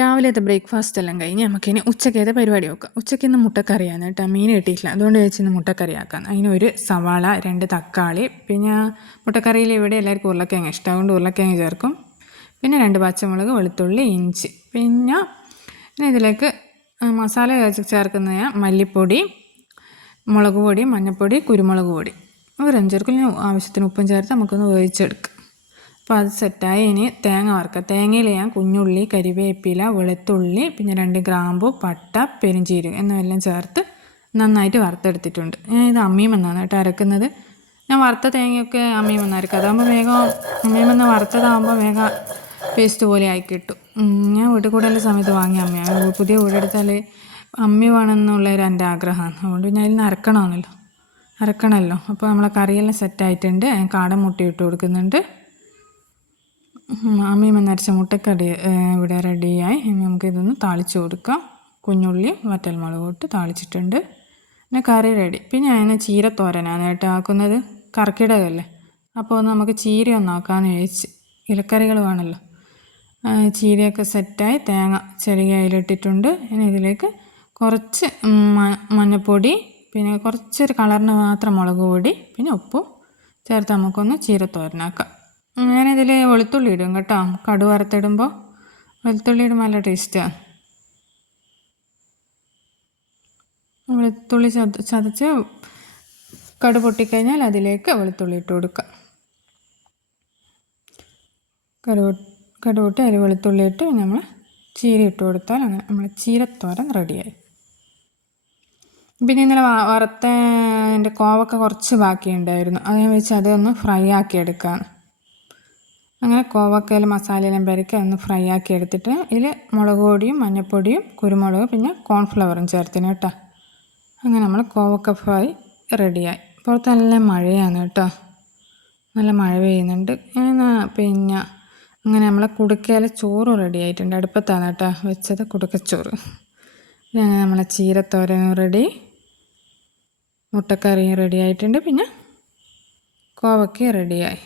രാവിലത്തെ ബ്രേക്ക്ഫാസ്റ്റ് എല്ലാം കഴിഞ്ഞ് നമുക്കിനി ഉച്ചക്കത്തെ പരിപാടി നോക്കാം. ഉച്ചയ്ക്ക് ഇന്ന് മുട്ടക്കറിയാണ് കേട്ടോ, മീൻ കിട്ടിയിട്ടില്ല, അതുകൊണ്ട് വെച്ചിന്ന് മുട്ടക്കറി ആക്കാം. അതിന് ഒരു സവാള, 2 തക്കാളി, പിന്നെ മുട്ടക്കറിയിൽ ഇവിടെ എല്ലാവർക്കും ഉരുളക്കിഴങ്ങ് ഇഷ്ടം, അതുകൊണ്ട് ഉരുളക്കിഴങ്ങ് ചേർക്കും. പിന്നെ 2 പച്ചമുളക്, വെളുത്തുള്ളി, ഇഞ്ചി. പിന്നെ ഇതിലേക്ക് മസാല ചേർക്കുന്ന മല്ലിപ്പൊടി, മുളക് പൊടി, മഞ്ഞൾപ്പൊടി, കുരുമുളക് പൊടി, ഒരു 5 ചേർക്കും. ആവശ്യത്തിന് ഉപ്പും ചേർത്ത് നമുക്കൊന്ന് വേവിച്ചെടുക്കാം. അപ്പോൾ അത് സെറ്റായി. ഇനി തേങ്ങ വറുക്കുക. തേങ്ങയിൽ ഞാൻ കുഞ്ഞുള്ളി, കരിവേപ്പില, വെളുത്തുള്ളി, പിന്നെ 2 ഗ്രാമ്പു, പട്ട, പെരുംജീരകം എന്നെല്ലാം ചേർത്ത് നന്നായിട്ട് വറുത്തെടുത്തിട്ടുണ്ട്. ഞാൻ ഇത് അമ്മിയുമെന്നാണ് കേട്ടോ അരക്കുന്നത്. ഞാൻ വറുത്ത തേങ്ങയൊക്കെ അമ്മിയുമെന്ന് അരക്കുക, അതാകുമ്പോൾ വേഗം അമ്മിയുമെന്ന് വറുത്തതാകുമ്പോൾ വേഗം പേസ്റ്റ് പോലെ ആയി കിട്ടും. ഞാൻ വീട്ടിൽ കൂടുതൽ സമയത്ത് വാങ്ങിയ അമ്മിയാണ്. പുതിയ വീടെടുത്താൽ അമ്മി വേണമെന്നുള്ളൊരു എൻ്റെ ആഗ്രഹമാണ്, അതുകൊണ്ട് ഞാൻ ഇതിൽ നിന്ന് അരക്കണമല്ലോ. അപ്പോൾ നമ്മളെ കറിയെല്ലാം സെറ്റായിട്ടുണ്ട്. ഞാൻ കാട മുട്ട ഇട്ട് കൊടുക്കുന്നുണ്ട്. അമ്മിയുമെന്ന് അരച്ച മുട്ടക്കറി ഇവിടെ റെഡിയായി. ഇനി നമുക്കിതൊന്ന് താളിച്ച് കൊടുക്കാം. കുഞ്ഞുള്ളിയും വറ്റൽമുളകും ഇട്ട് താളിച്ചിട്ടുണ്ട്. പിന്നെ കറി റെഡി. പിന്നെ അതിന് ചീരത്തോരനാണ് കേട്ടോ ആക്കുന്നത്, കർക്കിടകമല്ലേ, അപ്പോൾ ഒന്ന് നമുക്ക് ചീര ഒന്നാക്കാമെന്ന് വിചാരിച്ച്. ഇലക്കറികൾ വേണമല്ലോ. ചീരയൊക്കെ സെറ്റായി. തേങ്ങ ചെറിയ അതിലിട്ടിട്ടുണ്ട്. ഇനി ഇതിലേക്ക് കുറച്ച് മഞ്ഞൾപ്പൊടി, പിന്നെ കുറച്ചൊരു കളറിന് മാത്രം മുളക് പൊടി, പിന്നെ ഉപ്പും ചേർത്ത് നമുക്കൊന്ന് ചീരത്തോരനാക്കാം. ഞാനിതിൽ വെളുത്തുള്ളി ഇടും കേട്ടോ, കടുക് വറുത്തിടുമ്പോൾ വെളുത്തുള്ളി ഇടുമ്പോൾ നല്ല ടേസ്റ്റാണ്. വെളുത്തുള്ളി ചതച്ച് കടുക് പൊട്ടിക്കഴിഞ്ഞാൽ അതിലേക്ക് വെളുത്തുള്ളി ഇട്ട് കൊടുക്കുക. കടുക് പൊട്ടി അതിൽ വെളുത്തുള്ളി ഇട്ട് നമ്മൾ ചീര ഇട്ട് കൊടുത്താൽ അങ്ങനെ നമ്മൾ ചീരത്തോരൻ റെഡിയായി. പിന്നെ ഇന്നലെ വറുത്ത എൻ്റെ കോവക്ക കുറച്ച് ബാക്കിയുണ്ടായിരുന്നു, അത് ഞാൻ വെച്ച് അതൊന്ന് ഫ്രൈ ആക്കി എടുക്കാം. അങ്ങനെ കോവക്കയിൽ മസാലയെല്ലാം പെരക്കി ഒന്ന് ഫ്രൈ ആക്കി എടുത്തിട്ട് ഇതിൽ മുളക് പൊടിയും മഞ്ഞൾപ്പൊടിയും കുരുമുളക് പിന്നെ കോൺഫ്ലവറും ചേർത്തിന് കേട്ടോ. അങ്ങനെ നമ്മൾ കോവക്ക ഫ്രൈ റെഡിയായി. പുറത്ത് നല്ല മഴയാണ് കേട്ടോ, നല്ല മഴ പെയ്യുന്നുണ്ട്. പിന്നെ അങ്ങനെ നമ്മളെ കുടുക്കയിലെ ചോറ് റെഡി ആയിട്ടുണ്ട്. അടുപ്പത്താണ് കേട്ടോ വെച്ചത് കുടുക്കച്ചോറ്. പിന്നെ നമ്മളെ ചീരത്തോരനും റെഡി, മുട്ടക്കറിയും റെഡി ആയിട്ടുണ്ട്, പിന്നെ കോവക്കയും റെഡിയായി.